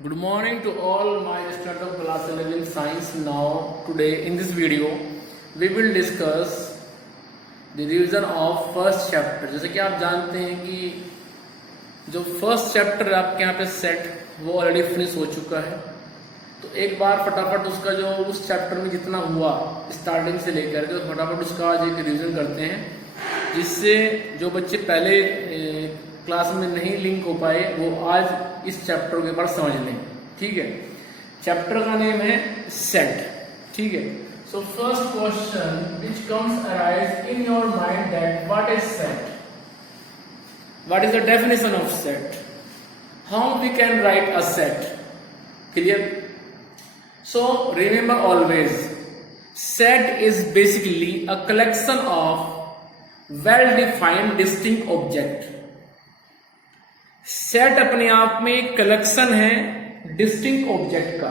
Good morning to all my students of class 11 science. Now today in this video we will discuss the revision of first chapter. जैसे कि आप जानते हैं कि जो first chapter आपके यहाँ पे सेट वो ऑलरेडी फिनिश हो चुका है, तो एक बार फटाफट उसका जो उस चैप्टर में जितना हुआ स्टार्टिंग से लेकर के फटाफट उसका आज एक रिविजन करते हैं, जिससे जो बच्चे पहले क्लास में नहीं लिंक हो पाए वो आज इस चैप्टर के बारे में समझ लें। ठीक है, चैप्टर का नेम है सेट। ठीक है, so first question which comes arise in your mind that what is set, what is the definition of set, how we can write a set. Clear? So remember always, set is basically a collection of well defined distinct object. Set अपने आप में एक collection है distinct object का,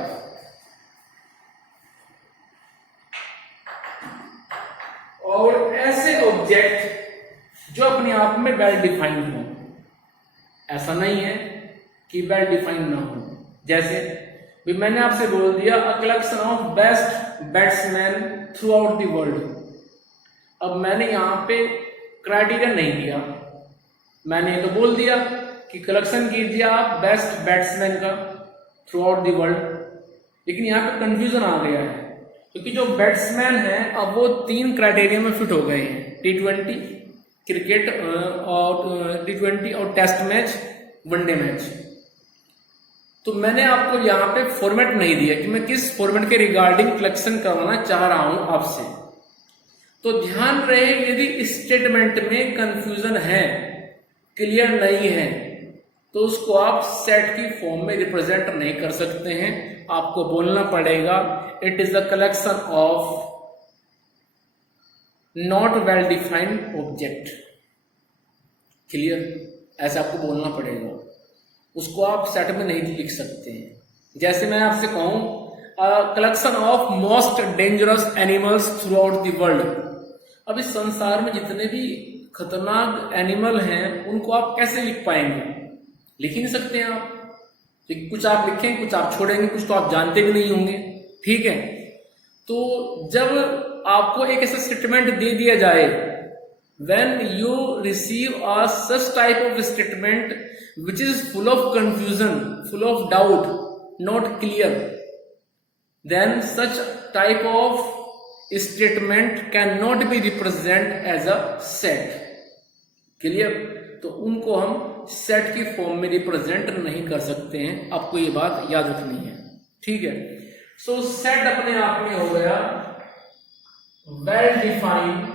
और ऐसे object जो अपने आप में वेल डिफाइंड हो। ऐसा नहीं है कि वेल डिफाइंड ना हो। जैसे भी मैंने आपसे बोल दिया अ collection of best batsman through out the world. अब मैंने यहां पे क्राइटेरिया नहीं दिया, मैंने तो बोल दिया कि कलेक्शन कीजिए आप बेस्ट बैट्समैन का थ्रू आउट दी वर्ल्ड, लेकिन यहाँ पे कंफ्यूजन आ गया है क्योंकि जो बैट्समैन है अब वो 3 क्राइटेरिया में फिट हो गए हैं, T20 क्रिकेट और T20 और टेस्ट मैच, वनडे मैच। तो मैंने आपको यहाँ पे फॉर्मेट नहीं दिया कि मैं किस फॉर्मेट के रिगार्डिंग कलेक्शन करवाना चाह रहा हूं आपसे। तो ध्यान रहे, यदि स्टेटमेंट में कंफ्यूजन है, क्लियर नहीं है, तो उसको आप सेट की फॉर्म में रिप्रेजेंट नहीं कर सकते हैं। आपको बोलना पड़ेगा it is the collection of not well defined object. Clear? ऐसा आपको बोलना पड़ेगा, उसको आप सेट में नहीं लिख सकते हैं। जैसे मैं आपसे कहूं collection of most dangerous animals through out the world. अब इस संसार में जितने भी खतरनाक एनिमल हैं उनको आप कैसे लिख पाएंगे? लिख ही नहीं सकते हैं आप। कुछ आप लिखें, कुछ आप छोड़ेंगे, कुछ तो आप जानते भी नहीं होंगे। ठीक है, तो जब आपको एक ऐसा स्टेटमेंट दे दिया जाए, when you receive a such type of statement which is full of confusion, full of doubt, not clear, then such type of statement can not be represent as a set. Clear? तो उनको हम set की form में represent नहीं कर सकते हैं, आपको ये बात याद रखनी है। ठीक है, सो सेट अपने आप में हो गया well defined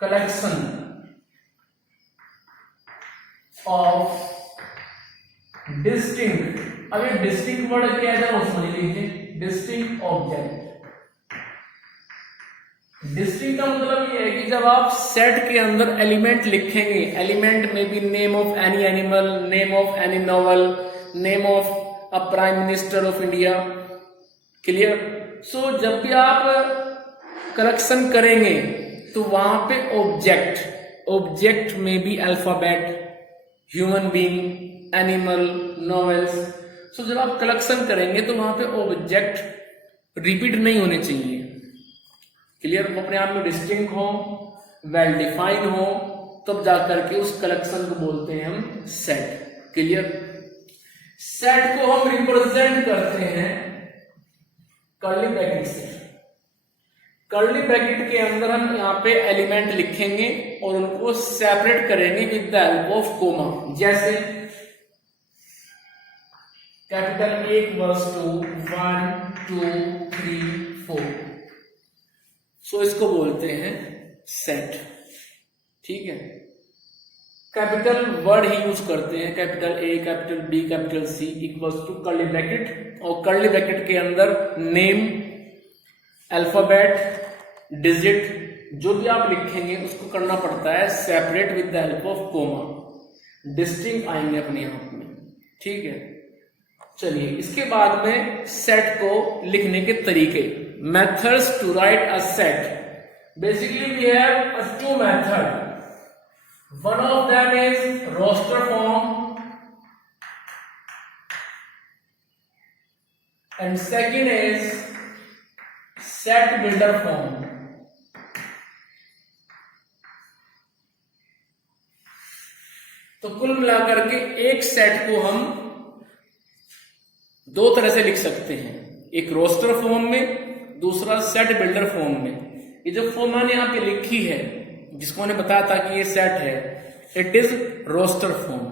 collection of distinct. अब ये डिस्टिंक्ट वर्ड क्या है वो समझ लीजिए, डिस्टिंक्ट ऑब्जेक्ट। डिस्टिंक्ट का मतलब ये है कि जब आप सेट के अंदर एलिमेंट लिखेंगे, एलिमेंट में भी name of any animal, name of any novel, name of a prime minister of India. Clear? So जब भी आप कलेक्शन करेंगे तो वहां पे ऑब्जेक्ट में भी alphabet, human being, animal, novels. So जब आप कलेक्शन करेंगे तो वहां पे ऑब्जेक्ट रिपीट नहीं होने चाहिए। क्लियर? वो अपने आप में डिस्टिंक्ट हो, वेल डिफाइंड हो, तब जाकर के उस कलेक्शन को बोलते हैं हम सेट। क्लियर? सेट को हम रिप्रेजेंट करते हैं कर्ली ब्रैकेट से। कर्ली ब्रैकेट के अंदर हम यहाँ पे एलिमेंट लिखेंगे और उनको सेपरेट करेंगे with the help of comma. जैसे capital A equals to 1 2 3 4, so इसको बोलते हैं सेट। ठीक है, कैपिटल वर्ड ही यूज करते हैं, capital A, capital B, capital C equals to curly bracket, और कर्ली ब्रैकेट के अंदर नेम, अल्फाबेट, डिजिट जो भी आप लिखेंगे उसको करना पड़ता है separate with the help of comma. Distinct आएंगे अपने आप में। ठीक है, चलिए इसके बाद में सेट को लिखने के तरीके, methods to write a set. Basically we have 2 methods. One of them is roster form and second is set builder form. तो कुल मिलाकर के एक सेट को हम दो तरह से लिख सकते हैं, एक रोस्टर फॉर्म में, दूसरा सेट बिल्डर फॉर्म में। ये जो फॉर्म मैंने यहाँ पे लिखी है, जिसको मैंने बताया था कि ये सेट है, it is roster form.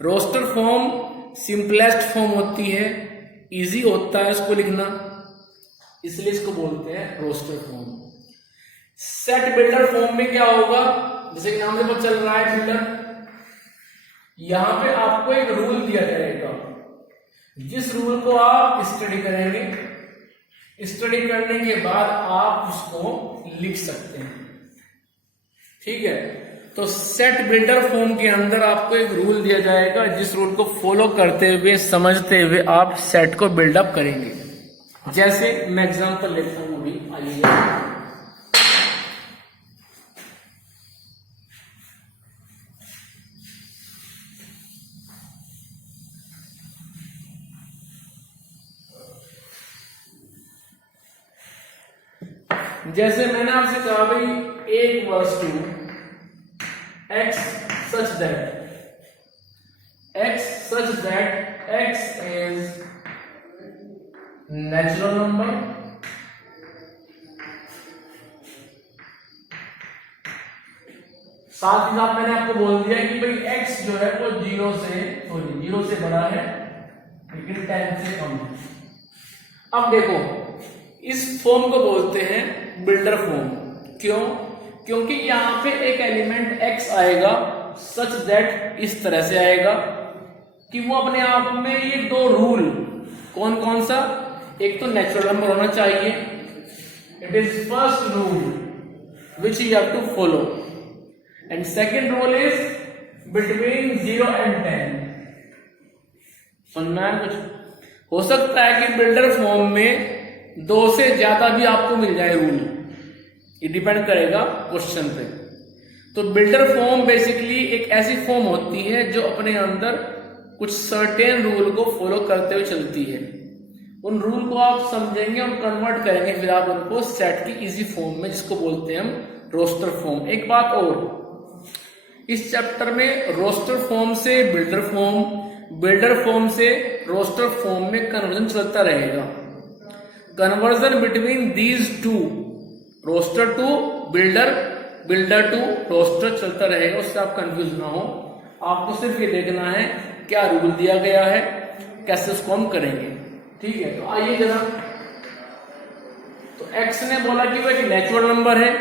Roster form simplest form होती है, इजी होता है इसको लिखना, इसलिए इसको बोलते हैं roster form. Set builder form में क्या होगा, जैसे कि नाम से पता चल रहा है बिल्डर, यहां पे आपको एक रूल दिया जाएगा, जिस रूल को आप स्टडी करेंगे, स्टडी करने के बाद आप उसको लिख सकते हैं। ठीक है, तो सेट बिल्डर फॉर्म के अंदर आपको एक रूल दिया जाएगा, जिस रूल को फॉलो करते हुए, समझते हुए आप सेट को बिल्डअप करेंगे। जैसे मैं एग्जांपल लेता हूं अभी, आइए। जैसे मैंने आपसे कहा भाई, एक verse to x such that x is natural number साथ ही साथ मैंने आपको बोल दिया कि भाई x जो है वो जीरो से बड़ा है लेकिन 10 से कम है। अब देखो, इस फॉर्म को बोलते हैं बिल्डर फॉर्म। क्यों? क्योंकि यहां पे एक एलिमेंट x आएगा सच दैट इस तरह से आएगा कि वो अपने आप में ये दो रूल, कौन कौन सा, एक तो नेचुरल नंबर होना चाहिए, it is first rule which you have to follow, and second rule is between 0 and 10। सुनना है कुछ? हो सकता है कि बिल्डर फॉर्म में दो से ज्यादा भी आपको मिल जाए रूल, ये डिपेंड करेगा क्वेश्चन पे। तो बिल्डर फॉर्म बेसिकली एक ऐसी फॉर्म होती है जो अपने अंदर कुछ सर्टेन रूल को फॉलो करते हुए चलती है। उन रूल को आप समझेंगे और कन्वर्ट करेंगे फिर आप उनको सेट की इजी फॉर्म में, जिसको बोलते हैं हम रोस्टर फॉर्म। एक बात और, इस चैप्टर में रोस्टर फॉर्म से बिल्डर फॉर्म, बिल्डर फॉर्म से रोस्टर फॉर्म में कन्वर्जन चलता रहेगा। Conversion between these two, roster to builder, builder to roster चलता रहेगा, उससे आप कंफ्यूज ना हो। आपको सिर्फ ये देखना है क्या रूल दिया गया है, कैसे उसको हम करेंगे। ठीक है, तो आइए जरा। तो x ने बोला कि वो एक नेचुरल नंबर है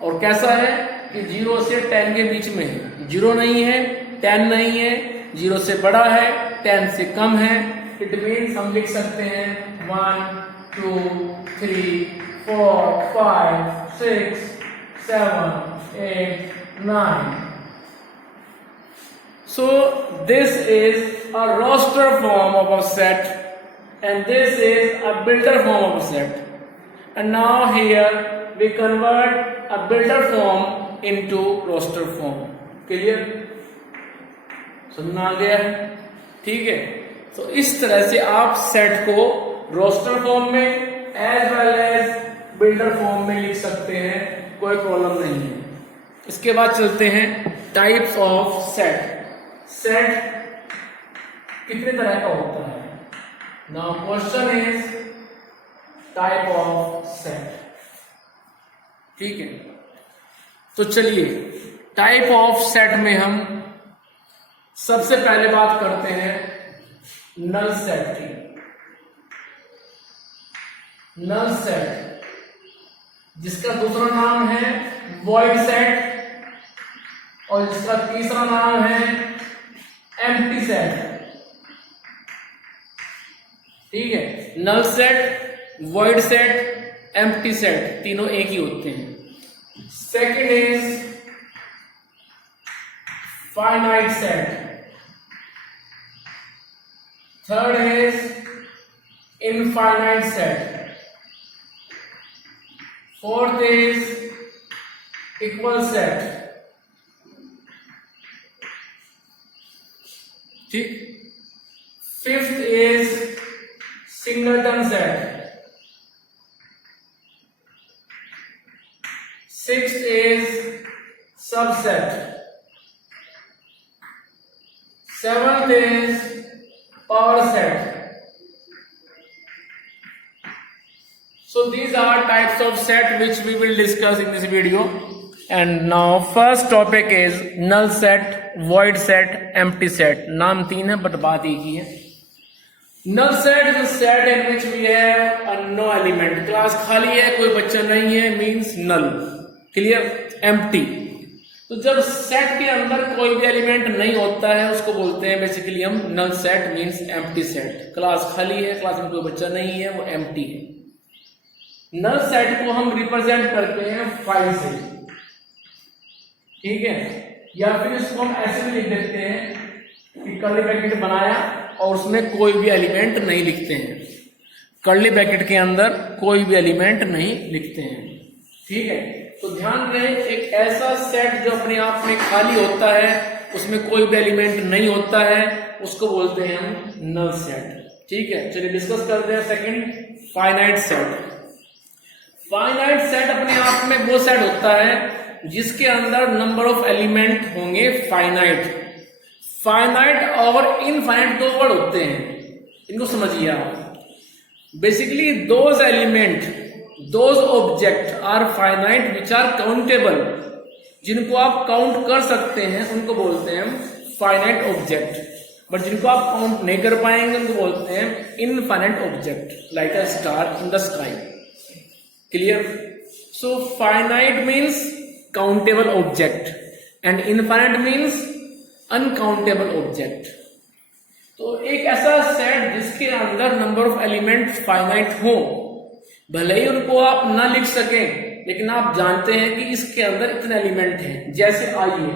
और कैसा है कि 0 से 10 के बीच में है। 0 नहीं है, 10 नहीं है, 0 से बड़ा है, 10 से कम है। इट मीन्स हम लिख सकते हैं 1 2 3 4 5 6 7 8 9। So this is a roster form of a set and this is a builder form of a set, and now here we convert a builder form into roster form. Clear? समझ आ गया? ठीक है, तो इस तरह से आप सेट को रोस्टर फॉर्म में as well as builder form में लिख सकते हैं, कोई प्रॉब्लम नहीं है। इसके बाद चलते हैं टाइप्स ऑफ सेट। सेट कितने तरह का होता है? Now question is type of set. ठीक है, तो चलिए टाइप ऑफ सेट में हम सबसे पहले बात करते हैं नल सेट की। नल सेट, जिसका दूसरा नाम है वॉइड सेट और जिसका तीसरा नाम है एम्प्टी सेट। ठीक है, null set, void set, empty set, तीनों एक ही होते हैं। Second is finite set, third is infinite set, fourth is equal set. ठीक, fifth is singleton set, 6th is subset, 7th is power set. So these are types of set which we will discuss in this video. And now first topic is null set, void set, empty set. नाम 3 है but बात एक ही है. Null set is a set in which we have a no element. Class खाली है, कोई बच्चा नहीं है, means null. Clear? Empty. तो जब सेट के अंदर कोई भी एलिमेंट नहीं होता है उसको बोलते हैं बेसिकली हम null set means empty set. Class खाली है, क्लास में कोई बच्चा नहीं है, वो empty है. नल सेट को हम रिप्रेजेंट करते हैं 5 से, ठीक है, या फिर इसको हम ऐसे भी लिख देते हैं कि कर्ली ब्रैकेट बनाया और उसमें कोई भी एलिमेंट नहीं लिखते हैं. कर्ली ब्रैकेट के अंदर कोई भी एलिमेंट नहीं लिखते हैं, ठीक है. तो ध्यान रहे, एक ऐसा सेट जो अपने आप में खाली होता है, उसमें कोई भी एलिमेंट नहीं होता है, उसको बोलते हैं हम नल सेट, ठीक है. चलिए डिस्कस करते हैं second, finite set. Finite set अपने आप में वो सेट होता है जिसके अंदर नंबर ऑफ एलिमेंट होंगे फाइनाइट. फाइनाइट और इनफाइनाइट दो वर्ड होते हैं, इनको समझिए आप. Basically those element, those object are finite which are countable. जिनको आप काउंट कर सकते हैं उनको बोलते हैं फाइनाइट ऑब्जेक्ट, बट जिनको आप काउंट नहीं कर पाएंगे उनको बोलते हैं infinite object, like a star in the sky. Clear? So finite means countable object and infinite means uncountable object. तो एक ऐसा सेट जिसके अंदर नंबर ऑफ एलिमेंट फाइनाइट हो, भले ही उनको आप ना लिख सकें लेकिन आप जानते हैं कि इसके अंदर इतने एलिमेंट हैं. जैसे आइए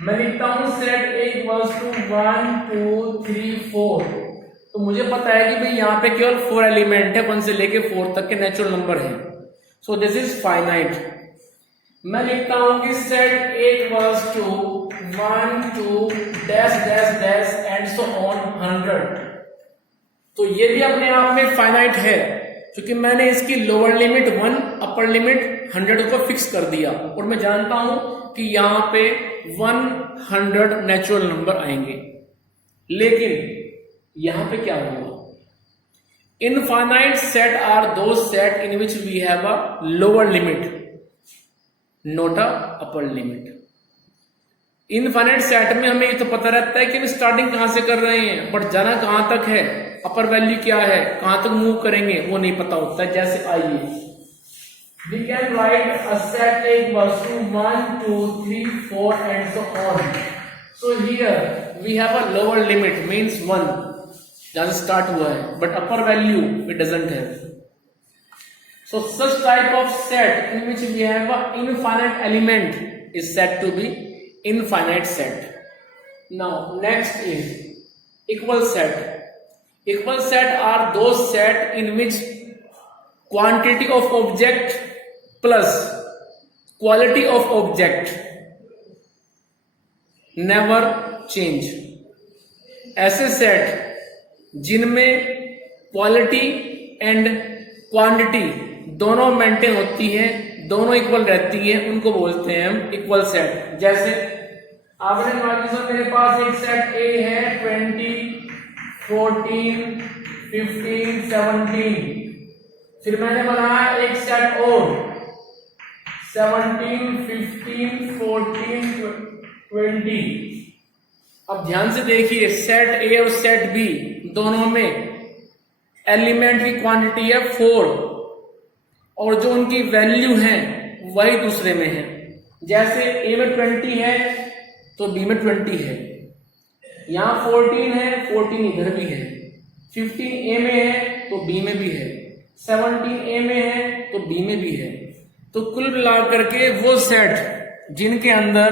मैं लिखता हूं सेट A इक्वल्स टू 1 2 3 4. तो मुझे पता है कि भाई यहाँ पे केवल 4 एलिमेंट है, 1 से लेके 4 तक के नेचुरल नंबर है. So this is finite. मैं लिखता हूं कि set A equals to 1 2 dash dash dash and so on 100. तो ये भी अपने आप में फाइनाइट है क्योंकि मैंने इसकी लोअर लिमिट 1, अपर लिमिट 100 को फिक्स कर दिया और मैं जानता हूं कि यहाँ पे 100 नेचुरल नंबर आएंगे. लेकिन यहां पे क्या होगा, infinite set are those set in which we have a lower limit, not a upper limit. Infinite set में हमें ये तो पता रहता है कि हम स्टार्टिंग कहां से कर रहे हैं, बट जाना कहां तक है, अपर वैल्यू क्या है, कहां तक मूव करेंगे, वो नहीं पता होता है. जैसे आइए we can write a set A equals to 1 2 3 4 and so on. So here we have a lower limit means 1 जहां से स्टार्ट हुआ है, but upper value it doesn't have. So such type of set in which we have a infinite element is said to be infinite set. Now next is equal set. Equal set are those set in which quantity of object plus quality of object never change. ऐसे set जिनमें quality and quantity दोनों maintain होती है, दोनों equal रहती है, उनको बोलते हैं हम इक्वल सेट. जैसे आपने मान लीजिए मेरे पास एक सेट A है 20 14 15 17. फिर मैंने बनाया एक सेट और 17 15 14 20. अब ध्यान से देखिए, सेट A और सेट B दोनों में एलिमेंट की क्वांटिटी है 4 और जो उनकी वैल्यू है वही दूसरे में है. जैसे A में 20 है तो B में 20 है, यहां 14 है, 14 इधर भी है, 15 A में है तो B में भी है, 17 A में है तो B में भी है. तो कुल मिलाकर के वो सेट जिनके अंदर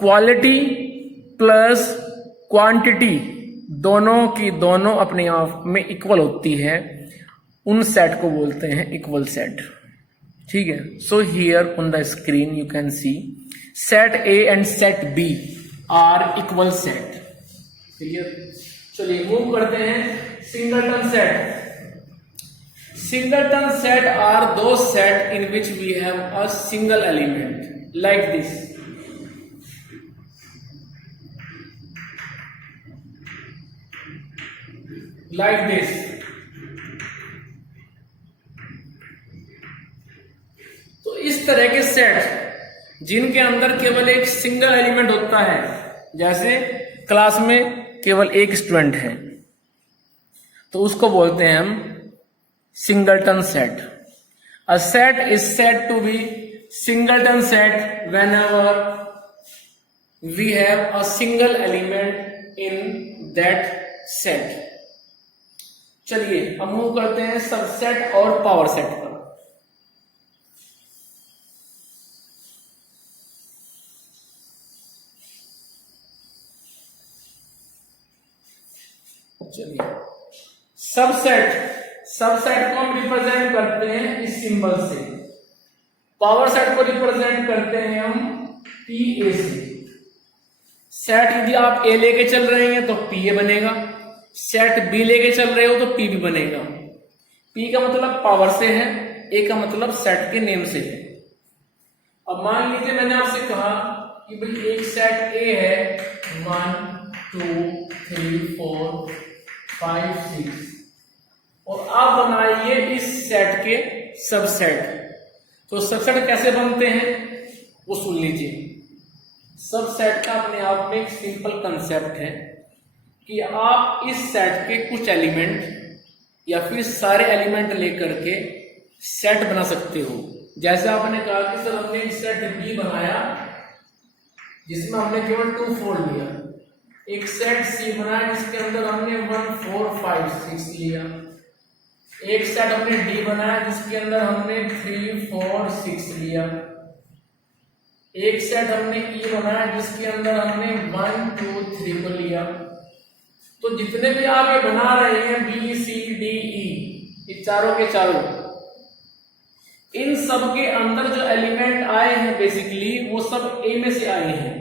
क्वालिटी प्लस क्वांटिटी दोनों की दोनों अपने आप में इक्वल होती है, उन सेट को बोलते हैं इक्वल सेट. ठीक है. So here on the screen you can see set A and set B are equal set. Clear. चलिए मूव करते हैं singleton set. Singleton set are those set in which we have a single element like this. Like this. तो इस तरह के set जिनके अंदर केवल एक सिंगल एलिमेंट होता है, जैसे क्लास में केवल एक स्टूडेंट है, तो उसको बोलते हैं हम singleton set. A set is said to be singleton set whenever we have a single element in that set. चलिए अब मूव करते हैं सबसेट और पावर सेट पर. चलिए सबसेट को हम रिप्रेजेंट करते हैं इस सिंबल से. पावर सेट को रिप्रेजेंट करते हैं हम पी ए से. सेट यदि आप ए लेके चल रहे हैं तो पी ए बनेगा, सेट बी लेके चल रहे हो तो पी बी बनेगा. पी का मतलब पावर से है, ए का मतलब सेट के नेम से है. अब मान लीजिए मैंने आपसे कहा कि भाई एक सेट ए है 1 2 3 4 5 6 और आप बनाइए इस सेट के सबसेट. तो सबसेट कैसे बनते हैं वो सुन लीजिए. सबसेट का अपने आप में एक सिंपल कंसेप्ट है कि आप इस सेट के कुछ एलिमेंट या फिर सारे एलिमेंट लेकर के सेट बना सकते हो. जैसे आपने कहा कि सर हमने एक सेट बी बनाया जिसमें हमने केवल 2 4 लिया. एक सेट सी बनाया जिसके अंदर हमने 1 4 5 6 लिया. एक सेट हमने डी बनाया जिसके अंदर हमने 3 4 6 लिया. एक सेट हमने ई बनाया जिसके अंदर हमने 1 2 3 को लिया. तो जितने भी आप ये बना रहे हैं बी सी डी ई, ये चारों के चारों, इन सब के अंदर जो एलिमेंट आए हैं बेसिकली वो सब ए में से आए हैं.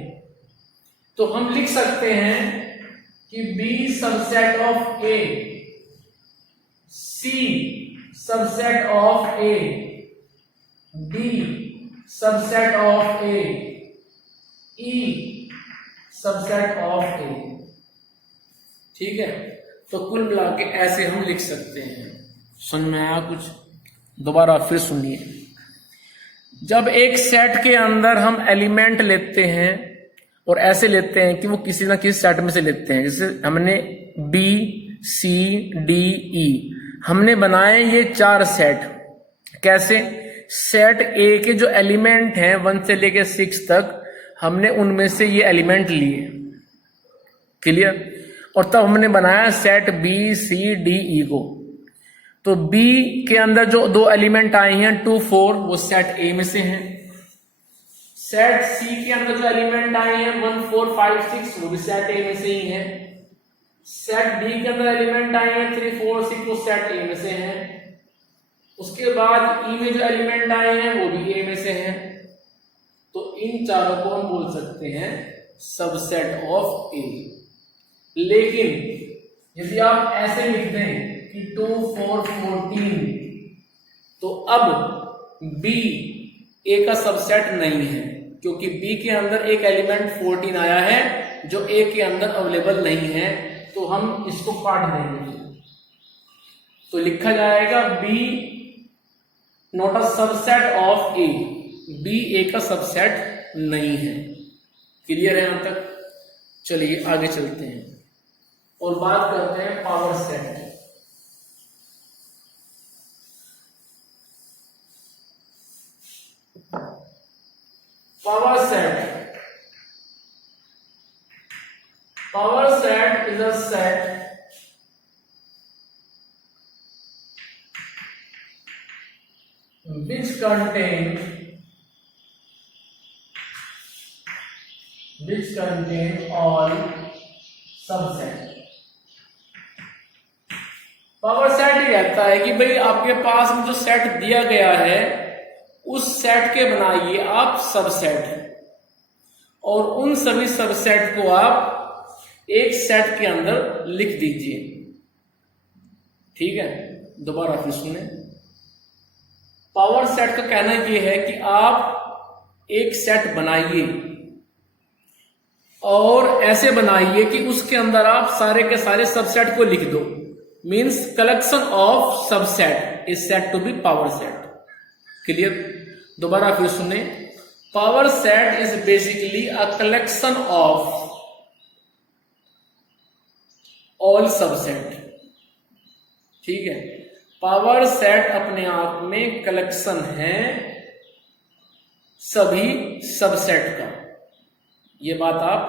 तो हम लिख सकते हैं कि B subset of A, C subset of A, D subset of A, E subset of A. ठीक है, तो कुल मिला के ऐसे हम लिख सकते हैं. समझ में आया कुछ? दोबारा फिर सुनिए. जब एक सेट के अंदर हम एलिमेंट लेते हैं और ऐसे लेते हैं कि वो किसी ना किसी सेट में से लेते हैं, जैसे हमने बी सी डी ई हमने बनाए ये 4 सेट. कैसे? सेट ए के जो एलिमेंट हैं 1 से लेके 6 तक हमने उनमें से ये एलिमेंट लिए. क्लियर? और तब हमने बनाया set B C D E को. तो बी के अंदर जो 2 एलिमेंट आए हैं 2 4 वो सेट ए में से हैं. सेट सी के अंदर जो एलिमेंट आए हैं 1 4 5 6 वो भी सेट ए में से ही हैं. सेट डी के अंदर एलिमेंट आए हैं 3 4 6 वो सेट ए में से हैं. उसके बाद ई में जो एलिमेंट आए हैं वो भी ए में से हैं. तो इन चारों को हम बोल सकते हैं सबसेट ऑफ ए. लेकिन यदि आप ऐसे लिख दें कि 2 4 14 तो अब बी ए का सबसेट नहीं है, क्योंकि बी के अंदर एक एलिमेंट 14 आया है जो ए के अंदर अवेलेबल नहीं है. तो हम इसको काट देंगे. तो लिखा जाएगा B not a subset of A. B A का सबसेट नहीं है. क्लियर है यहां तक? चलिए आगे चलते हैं और बात करते हैं power set. Power set is a set which contain all subset. Power set ये कहता है कि भाई आपके पास में जो सेट दिया गया है उस सेट के बनाइए आप सबसेट, और उन सभी सबसेट को आप एक सेट के अंदर लिख दीजिए. ठीक है, दोबारा फिर सुने। पावर सेट का कहना यह है कि आप एक सेट बनाइए और ऐसे बनाइए कि उसके अंदर आप सारे के सारे सबसेट को लिख दो। Means collection of subset is set to be power set. Clear? दोबारा फिर सुने। Power set is basically a collection of all subset. ठीक है, पावर सेट अपने आप में कलेक्शन है सभी सबसेट का। ये बात आप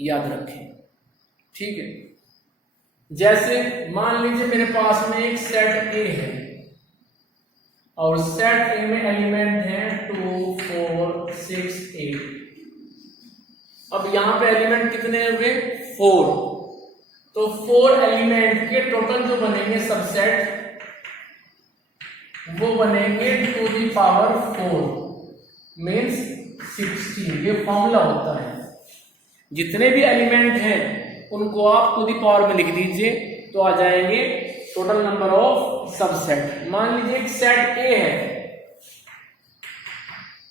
याद रखें। ठीक है, जैसे मान लीजिए मेरे पास में एक सेट ए है और सेट ए में एलिमेंट है 2 4 6 8। अब यहां पे एलिमेंट कितने हुए? 4। तो 4 एलिमेंट के टोटल जो बनेंगे सबसेट वो बनेंगे टू दी पावर 4 मीन्स 16। ये फॉर्मूला होता है। जितने भी एलिमेंट हैं उनको आप टू दी पावर में लिख दीजिए तो आ जाएंगे टोटल नंबर ऑफ सबसेट। मान लीजिए एक सेट ए है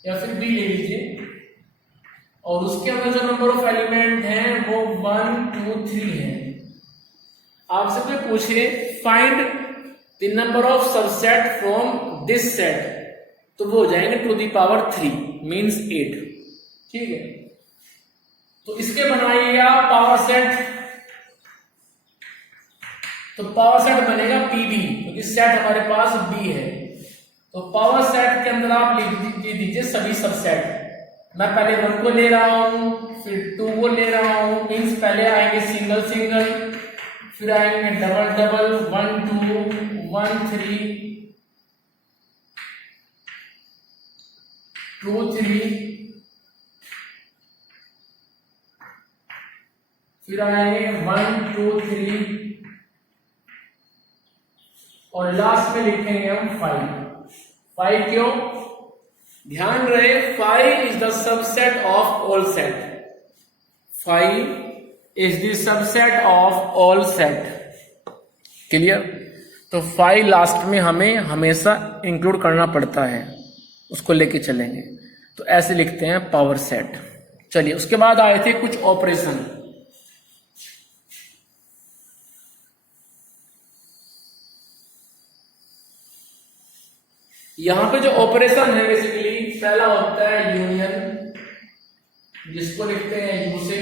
या फिर बी ले लीजिए और उसके अंदर जो नंबर ऑफ एलिमेंट हैं वो 1 2 3 है। आपसे कोई पूछे find the number of subset from this set, तो वो हो जाएंगे टू दी पावर 3 मीन्स 8। ठीक है, तो इसके बनाइए आप पावर सेट। तो पावर सेट बनेगा पीबी क्योंकि सेट हमारे पास बी है। तो पावर सेट के अंदर आप लिख दीजिए सभी सबसेट। मैं पहले 1 को ले रहा हूं, फिर 2 को ले रहा हूं। मीन्स पहले आएंगे सिंगल सिंगल, फिर आएंगे डबल डबल 1 2 1 3 2 3, फिर आएंगे 1 2 3 और लास्ट में लिखेंगे हम 5। 5 क्यों? ध्यान रहे 5 is the subset of all set. 5 is the subset of all set. Clear? तो 5 लास्ट में हमें हमेशा इंक्लूड करना पड़ता है, उसको लेके चलेंगे। तो ऐसे लिखते हैं पावर सेट। चलिए, उसके बाद आए थे कुछ ऑपरेशन। यहां पे जो ऑपरेशन है बेसिकली पहला होता है यूनियन, जिसको लिखते हैं यू से।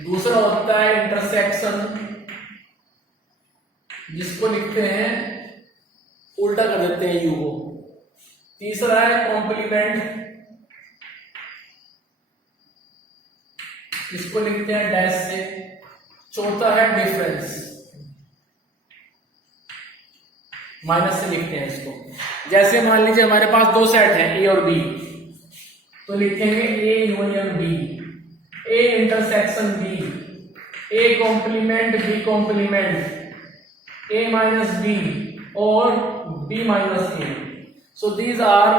दूसरा होता है इंटरसेक्शन, जिसको लिखते हैं उल्टा कर देते हैं यू को। तीसरा है कॉम्प्लीमेंट, इसको लिखते हैं डैश से। चौथा है डिफरेंस, माइनस से लिखते हैं इसको। जैसे मान लीजिए हमारे पास दो सेट हैं ए और बी, तो लिखेंगे A union B, A intersection B, A complement B complement, A minus B और B minus A. So these are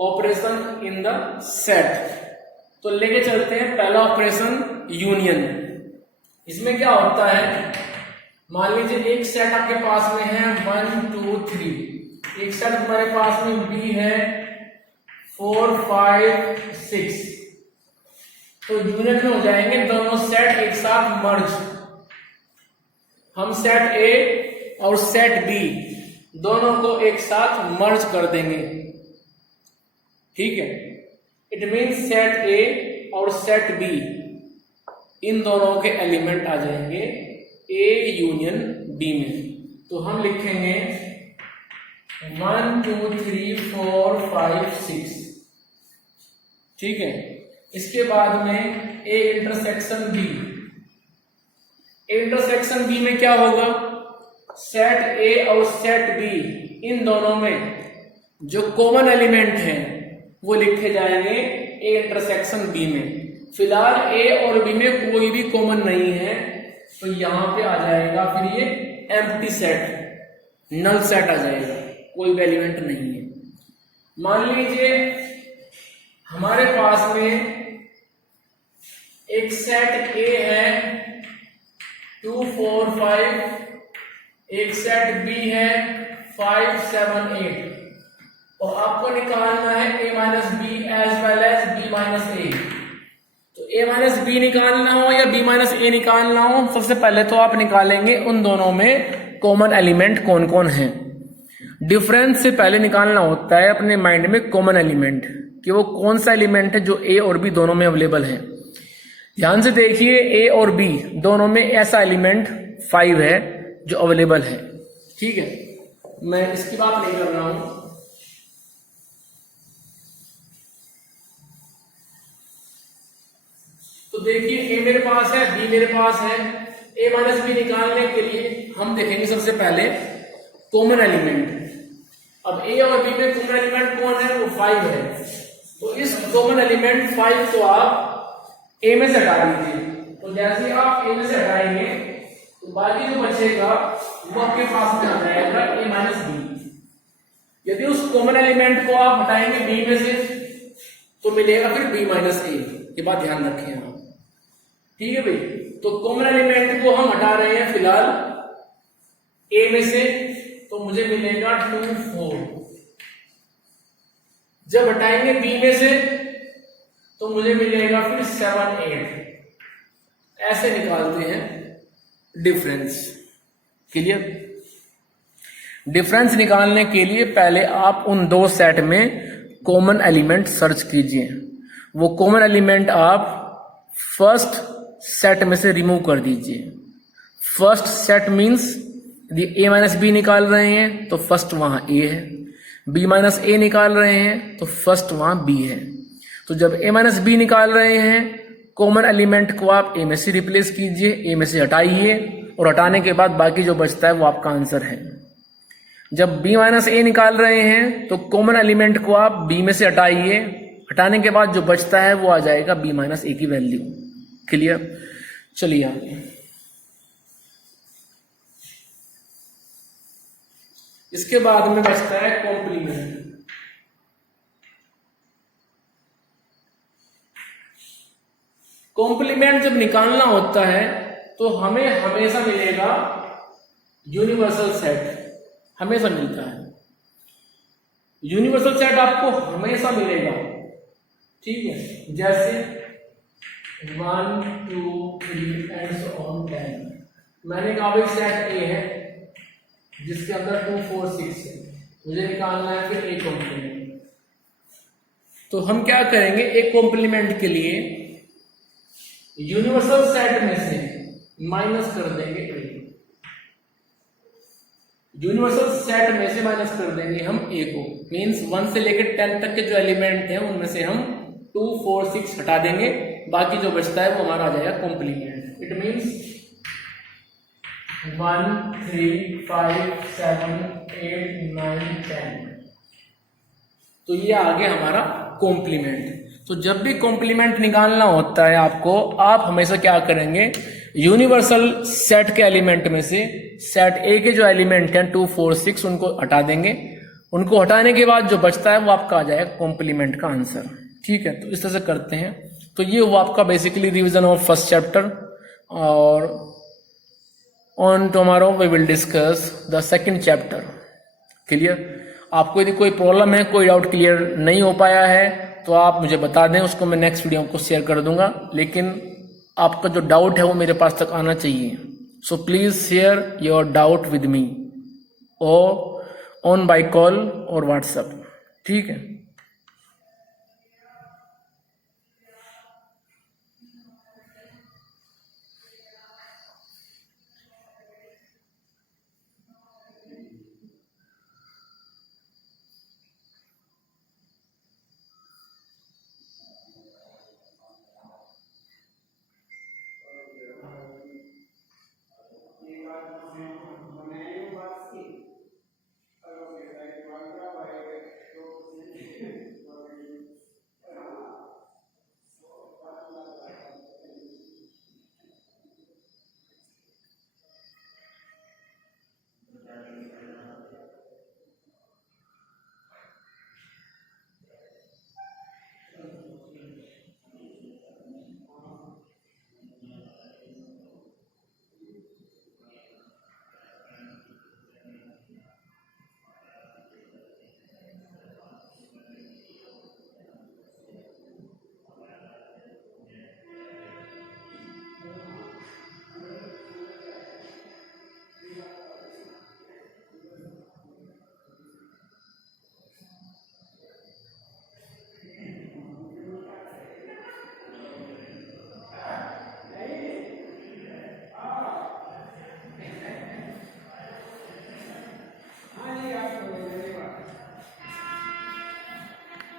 operation in the set. तो लेके चलते हैं पहला ऑपरेशन यूनियन। इसमें क्या होता है, मान लीजिए एक सेट आपके पास में है 1 2 3, एक सेट हमारे पास में बी है 4 5 6। तो यूनियन में हो जाएंगे दोनों सेट एक साथ मर्ज। हम सेट ए और सेट बी दोनों को एक साथ मर्ज कर देंगे। ठीक है, इट मीन्स सेट ए और सेट बी इन दोनों के एलिमेंट आ जाएंगे ए यूनियन बी में। तो हम लिखेंगे 1 2 3 4 5 6। ठीक है, इसके बाद में A intersection B. Intersection B में क्या होगा, सेट ए और सेट बी इन दोनों में जो कॉमन एलिमेंट हैं वो लिखे जाएंगे ए इंटरसेक्शन बी में। फिलहाल ए और बी में कोई भी कॉमन नहीं है, तो यहां पे आ जाएगा फिर ये एम्प्टी सेट, नल सेट आ जाएगा, कोई भी एलिमेंट नहीं है। मान लीजिए हमारे पास में एक सेट ए है 2 4 5, एक सेट बी है 5 7 8 और आपको निकालना है a minus B as well as b minus A. तो a माइनस बी निकालना हो या b माइनस ए निकालना हो, सबसे पहले तो आप निकालेंगे उन दोनों में कॉमन एलिमेंट कौन कौन है। डिफरेंस से पहले निकालना होता है अपने माइंड में कॉमन एलिमेंट, कि वो कौन सा एलिमेंट है जो a और b दोनों में अवेलेबल है। ध्यान से देखिए, a और b दोनों में ऐसा एलिमेंट 5 है जो अवेलेबल है। ठीक है, मैं इसकी बात नहीं कर रहा हूं। तो देखिए, a मेरे पास है, b मेरे पास है। a माइनस बी निकालने के लिए हम देखेंगे सबसे पहले कॉमन एलिमेंट। अब a और b में कॉमन एलिमेंट कौन है, वो 5 है। तो इस कॉमन एलिमेंट 5 को आप a में से हटा दीजिए। तो जैसे आप a में से हटाएंगे तो बाकी जो बचेगा वो आपके पास में आ जाएगा a माइनस बी। यदि उस कॉमन एलिमेंट को आप हटाएंगे b में से तो मिलेगा फिर b माइनस ए। ये बात ध्यान रखें आप। ठीक है भाई, तो कॉमन एलिमेंट को हम हटा रहे हैं फिलहाल a में से, तो मुझे मिलेगा 2 4। जब हटाएंगे b में से तो मुझे मिलेगा फिर 7 8। ऐसे निकालते हैं डिफरेंस। क्लियर? डिफरेंस निकालने के लिए पहले आप उन दो सेट में कॉमन एलिमेंट सर्च कीजिए। वो कॉमन एलिमेंट आप फर्स्ट सेट में से रिमूव कर दीजिए। फर्स्ट सेट मींस यदि a माइनस बी निकाल रहे हैं तो फर्स्ट वहां a है, b माइनस ए निकाल रहे हैं तो फर्स्ट वहां b है। तो जब a माइनस बी निकाल रहे हैं, कॉमन एलिमेंट को आप a में से रिप्लेस कीजिए, a में से हटाइए और हटाने के बाद बाकी जो बचता है वो आपका आंसर है। जब b माइनस ए निकाल रहे हैं तो कॉमन एलिमेंट को आप b में से हटाइए, हटाने के बाद जो बचता है वो आ जाएगा b माइनस ए की वैल्यू। क्लियर? चलिए आगे। इसके बाद में बचता है कॉम्प्लीमेंट। कॉम्प्लीमेंट जब निकालना होता है तो हमें हमेशा मिलेगा यूनिवर्सल सेट, हमेशा मिलता है। यूनिवर्सल सेट आपको हमेशा मिलेगा। ठीक है, जैसे 1 2 3 एंड सो ऑन 10। मैंने कहा भाई सेट ए है जिसके अंदर 2 4 6 है, मुझे निकालना है फिर एक कॉम्प्लीमेंट। तो हम क्या करेंगे, एक कॉम्प्लीमेंट के लिए यूनिवर्सल सेट में से माइनस कर देंगे ए। यूनिवर्सल सेट में से माइनस कर देंगे हम ए को, मींस 1 से लेकर 10 तक के जो एलिमेंट हैं उनमें से हम 2 4 6 हटा देंगे, बाकी जो बचता है वो हमारा आ जाएगा कॉम्प्लीमेंट। It means 1 3 5 7 8 9 10। तो ये आ गया हमारा कॉम्प्लीमेंट। तो जब भी कॉम्प्लीमेंट निकालना होता है आपको, आप हमेशा क्या करेंगे, यूनिवर्सल सेट के एलिमेंट में से सेट ए के जो एलिमेंट हैं 2 4 6 उनको हटा देंगे। उनको हटाने के बाद जो बचता है वो आपका आ जाएगा कॉम्प्लीमेंट का आंसर। ठीक है, तो इस तरह से करते हैं। तो ये हुआ आपका basically revision of first chapter, और on tomorrow we will discuss the second chapter. Clear? आपको यदि कोई प्रॉब्लम है, कोई डाउट क्लियर नहीं हो पाया है तो आप मुझे बता दें, उसको मैं नेक्स्ट वीडियो को शेयर कर दूंगा। लेकिन आपका जो डाउट है वो मेरे पास तक आना चाहिए। So please share your doubt with me और ऑन बाय कॉल और व्हाट्सएप। ठीक है?